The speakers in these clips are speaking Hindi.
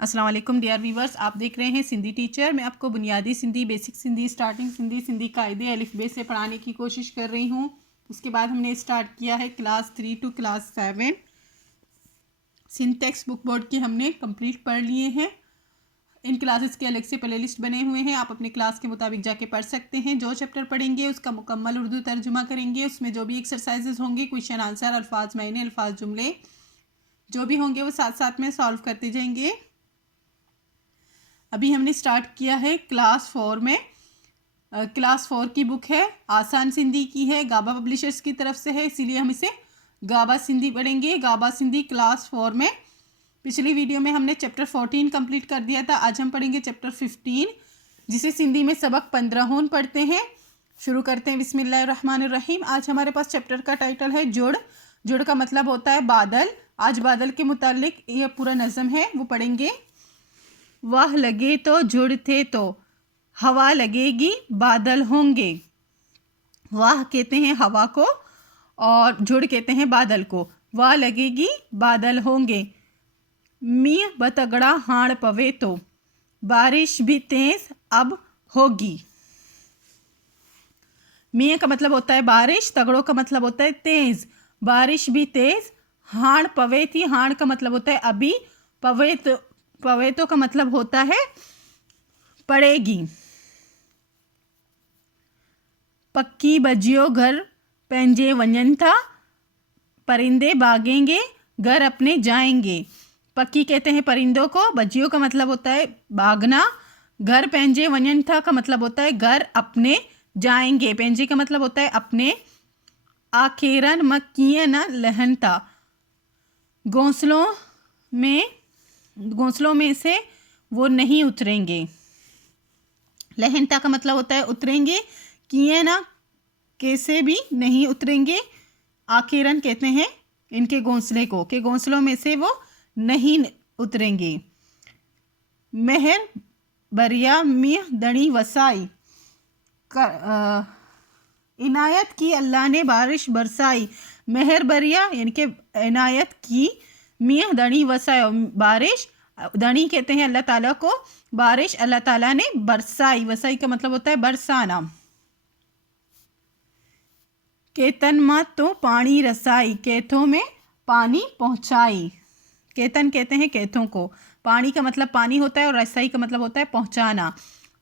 अस्सलाम वालेकुम डियर व्यूवर्स, आप देख रहे हैं सिंधी टीचर। मैं आपको बुनियादी सिंधी, बेसिक सिंधी, स्टार्टिंग सिंधी, सिंधी कायदे अलिफ बे से पढ़ाने की कोशिश कर रही हूँ। उसके बाद हमने स्टार्ट किया है class 3 to class 7। Sindh text book board के हमने कंप्लीट पढ़ लिए हैं। इन क्लासेस के अलग से प्ले लिस्ट बने हुए हैं, आप अपने क्लास के मुताबिक जाके पढ़ सकते हैं। जो चैप्टर पढ़ेंगे उसका मुकम्मल उर्दू तर्जुमा करेंगे। उसमें जो भी एक्सरसाइजेज होंगे, क्वेश्चन आंसर, अल्फाज मायने, अल्फाज जुमले जो भी होंगे वो साथ साथ में सॉल्व करते जाएंगे। अभी हमने स्टार्ट किया है क्लास 4 में। क्लास 4 की बुक है, आसान सिंधी की है, गाबा पब्लिशर्स की तरफ से है, इसीलिए हम इसे गाबा सिंधी पढ़ेंगे। गाबा सिंधी क्लास 4 में पिछली वीडियो में हमने चैप्टर 14 कंप्लीट कर दिया था। आज हम पढ़ेंगे चैप्टर 15, जिसे सिंधी में सबक 15 पढ़ते हैं। शुरू करते हैं बिस्मिल्लाहिर्रहमानिर्रहीम। आज हमारे पास चैप्टर का टाइटल है जुड़। जुड़ का मतलब होता है बादल। आज बादल के मुतालिक यह पूरा नज़म है, वो पढ़ेंगे। वाह लगे तो जुड़ थे तो हवा लगेगी बादल होंगे। वाह कहते हैं हवा को और जुड़ कहते हैं बादल को। वाह लगेगी बादल होंगे। मीह बतगड़ा हाड़ पवे तो बारिश भी तेज अब होगी। मीह का मतलब होता है बारिश, तगड़ों का मतलब होता है तेज, बारिश भी तेज। हाड़ पवे थी, हाड़ का मतलब होता है अभी, पवेतो का मतलब होता है पड़ेगी। पक्की बजियो घर पेंजे वंजन था, परिंदे भागेंगे घर अपने जाएंगे। पक्की कहते हैं परिंदों को, बजियो का मतलब होता है भागना, घर पेंजे वंजन था का मतलब होता है घर अपने जाएंगे। पेंजे का मतलब होता है अपने। आखेरन मक्किए न लहनता, घोंसलों में से वो नहीं उतरेंगे। लहनता का मतलब होता है उतरेंगे, किए ना कैसे भी नहीं उतरेंगे। आखिरन कहते हैं इनके घोंसले को, के घोंसलों में से वो नहीं उतरेंगे। मेहर बरिया मियाँ दणी वसाई, इनायत की अल्लाह ने बारिश बरसाई। मेहर बरिया यानी कि इनायत की, मियाँ दणी वसाई बारिश, दणी कहते हैं अल्लाह ताला को, बारिश अल्लाह ताला ने बरसाई। वसाई का मतलब होता है बरसाना। केतन मा तो पानी रसाई, केथों में पानी पहुंचाई। केतन कहते हैं केथों को, पानी का मतलब पानी होता है और रसाई का मतलब होता है पहुंचाना।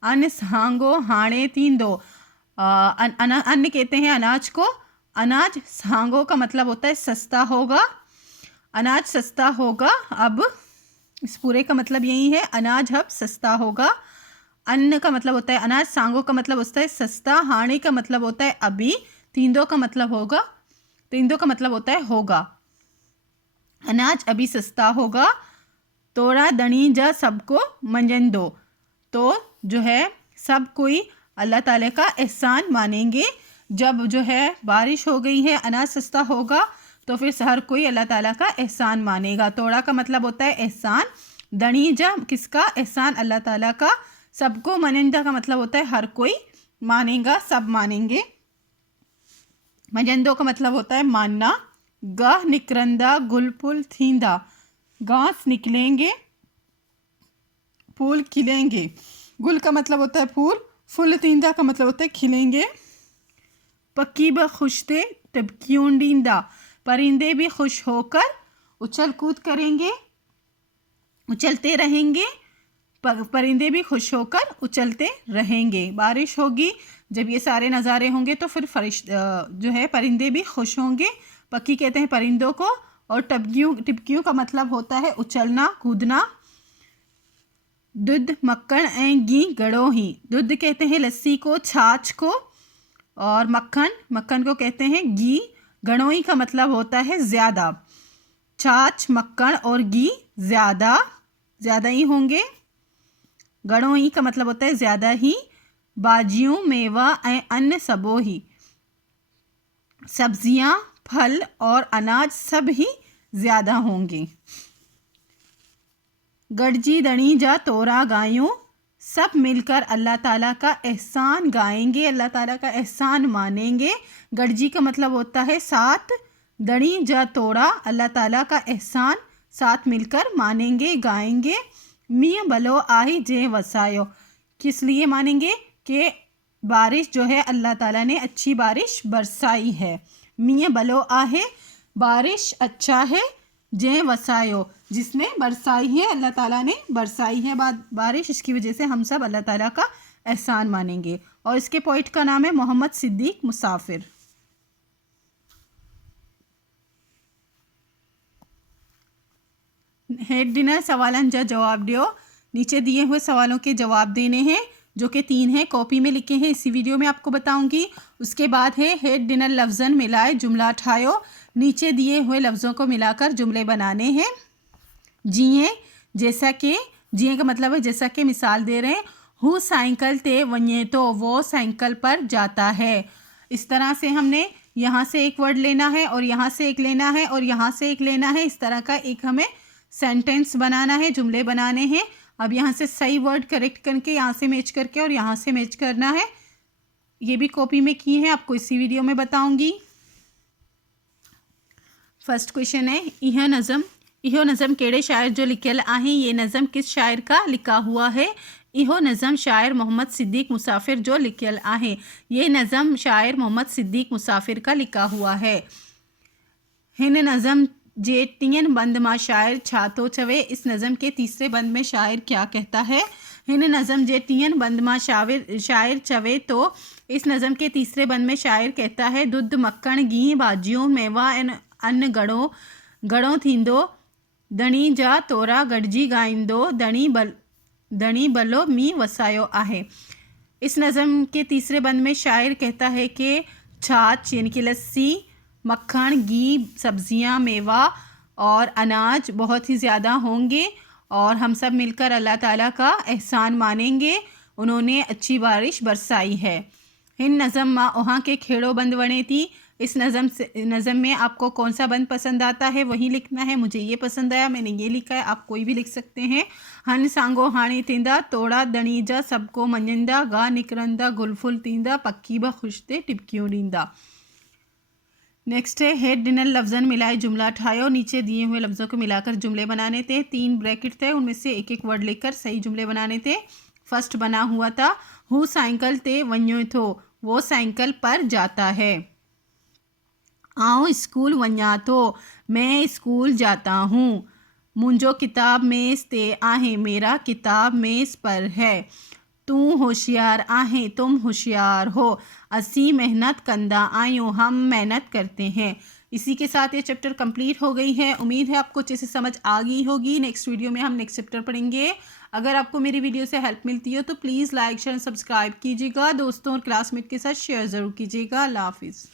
अन्न सांगो हाणे तींदो, अन्न कहते हैं अनाज को, अनाज सांगो का मतलब होता है सस्ता होगा, अनाज सस्ता होगा अब। इस पूरे का मतलब यही है, अनाज अब सस्ता होगा। अन्न का मतलब होता है अनाज, सांगो का मतलब होता है सस्ता, हाणे का मतलब होता है अभी, तींदो का मतलब होगा, तींदो का मतलब होता है होगा। अनाज अभी सस्ता होगा। तोड़ा दणी जा सबको मंजन दो, तो जो है सब कोई अल्लाह ताला का एहसान मानेंगे। जब जो है बारिश हो गई है, अनाज सस्ता होगा, तो फिर हर कोई अल्लाह ताला का एहसान मानेगा। तोड़ा का मतलब होता है एहसान, दणीजा किसका, एहसान अल्लाह ताला का। सबको मनंदा का मतलब होता है हर कोई मानेगा, सब मानेंगे। मजंदो का मतलब होता है मानना। गाह निकरंदा गुल फुल थींदा, घास निकलेंगे फूल खिलेंगे। गुल का मतलब होता है फूल, फुल थींदा का मतलब होता है खिलेंगे। पक्की ब खुशते टबकियोंडींदा, परिंदे भी खुश होकर उछल कूद करेंगे, उछलते रहेंगे। परिंदे भी खुश होकर उछलते रहेंगे। बारिश होगी, जब ये सारे नज़ारे होंगे तो फिर जो है परिंदे भी खुश होंगे। पक्की कहते हैं परिंदों को, और टिपकियों का मतलब होता है उछलना कूदना। दूध मक्खन ऐं घी गड़ो ही, दूध कहते हैं लस्सी को, छाछ को, और मक्खन को कहते हैं घी। गणोई का मतलब होता है ज़्यादा। छाछ, मक्खन और घी ज़्यादा ही होंगे। गणोई का मतलब होता है ज़्यादा ही। बाजियों मेवा ए अन्न सबो ही, सब्जियां, फल और अनाज सब ही ज़्यादा होंगे। गड़जी दणी जा तोरा गायों, सब मिलकर अल्लाह ताला का एहसान गाएंगे, अल्लाह ताला का एहसान मानेंगे। गड़जी का मतलब होता है साथ, दणी जा तोड़ा अल्लाह ताला का एहसान साथ मिलकर मानेंगे गाएंगे। मीह भलो आही जे वसायो। किस लिए मानेंगे कि बारिश जो है अल्लाह ताला ने अच्छी बारिश बरसाई है। मीह भलो आहे बारिश अच्छा है, जे वसायो जिसने बरसाई है, अल्लाह ताला ने बरसाई है बारिश, इसकी वजह से हम सब अल्लाह ताला का एहसान मानेंगे। और इसके पोइट का नाम है मोहम्मद सिद्दीक मुसाफिर। हेड डिनर सवालन जा जवाब दियो। नीचे दिए हुए सवालों के जवाब देने हैं जो कि 3 हैं, कॉपी में लिखे हैं, इसी वीडियो में आपको बताऊंगी। उसके बाद है हेड डिनर लफ्ज़न मिलाए जुमला ठायो। नीचे दिए हुए लफ्ज़ों को मिलाकर जुमले बनाने हैं। जिए जैसा कि, जिए का मतलब है जैसा कि, मिसाल दे रहे हैं, हु साइकिल ते वन्ये तो वो साइकिल पर जाता है। इस तरह से हमने यहाँ से एक वर्ड लेना है और यहाँ से एक लेना है और यहाँ से एक लेना है। इस तरह का एक हमें सेंटेंस बनाना है, जुमले बनाने हैं। अब यहाँ से सही वर्ड करेक्ट करके यहाँ से मैच करके और यहाँ से मैच करना है। ये भी कॉपी में की है, आपको इसी वीडियो में बताऊंगी। फर्स्ट क्वेश्चन है इह नज़म केड़े शायर जो लिखल आहे। ये नज़म किस शायर का लिखा हुआ है। इहो नज़म शायर मोहम्मद सिद्दीक मुसाफिर जो लिखल आहे। ये नज़म शायर मोहम्मद सिद्दीक मुसाफिर का लिखा हुआ है। हिन नज़म जे 3 बंद मां शायर छा तो चवे। इस नज़म के तीसरे बंद में शायर क्या कहता है। हिन नज़म जे 3 बंद मां शायर चवे तो इस नज़म के तीसरे बंद में शायर कहता है दुध मक्खण घी भाजियों मेवा अन्न गड़ो थींदो धणी जा तोरा गॾिजी ॻाईंदो धणी भलो मी वसायो आहे। इस नज़म के तीसरे बंद में शायर कहता है कि छाछ यानी कि लस्सी, मक्खन, घी, सब्जियां, मेवा और अनाज बहुत ही ज़्यादा होंगे और हम सब मिलकर अल्लाह ताला का एहसान मानेंगे। उन्होंने अच्छी बारिश बरसाई है। हिन नज़म माँ वहाँ के खेड़ो बंद वणे थी। इस नज़म में आपको कौन सा बंद पसंद आता है वही लिखना है। मुझे ये पसंद आया, मैंने ये लिखा है, आप कोई भी लिख सकते हैं। हन सांगो हाणे थींदा तोड़ा दणीजा सबको मञंदा गा निकरंदा गुलफुल थींदा पक्की ब खुश ते टिपकियों ॾींदा। नेक्स्ट है हेड डिनर लफ्ज़न मिलाए जुमला ठायो। नीचे दिए हुए लफ्ज़ों को मिलाकर जुमले बनाने थे। 3 ब्रैकेट थे, उनमें से एक एक वर्ड लेकर सही जुमले बनाने थे। फर्स्ट बना हुआ था हु साइकिल ते वन्यो थो, वो साइकिल पर जाता है। आऊं स्कूल वञा थो, मैं स्कूल जाता हूँ। मुंहिंजो किताब मेज़ ते आहे, मेरा किताब मेज़ पर है। तू होशियार आहे, तुम होशियार हो। असी मेहनत कंदा आयूं, हम मेहनत करते हैं। इसी के साथ ये चैप्टर कंप्लीट हो गई है। उम्मीद है आपको अच्छे से समझ आ गई होगी। नेक्स्ट वीडियो में हम नेक्स्ट चैप्टर पढ़ेंगे। अगर आपको मेरी वीडियो से हेल्प मिलती हो तो प्लीज़ लाइक शेयर सब्सक्राइब कीजिएगा। दोस्तों और क्लासमेट के साथ शेयर ज़रूर कीजिएगा। अल्लाह हाफिज़।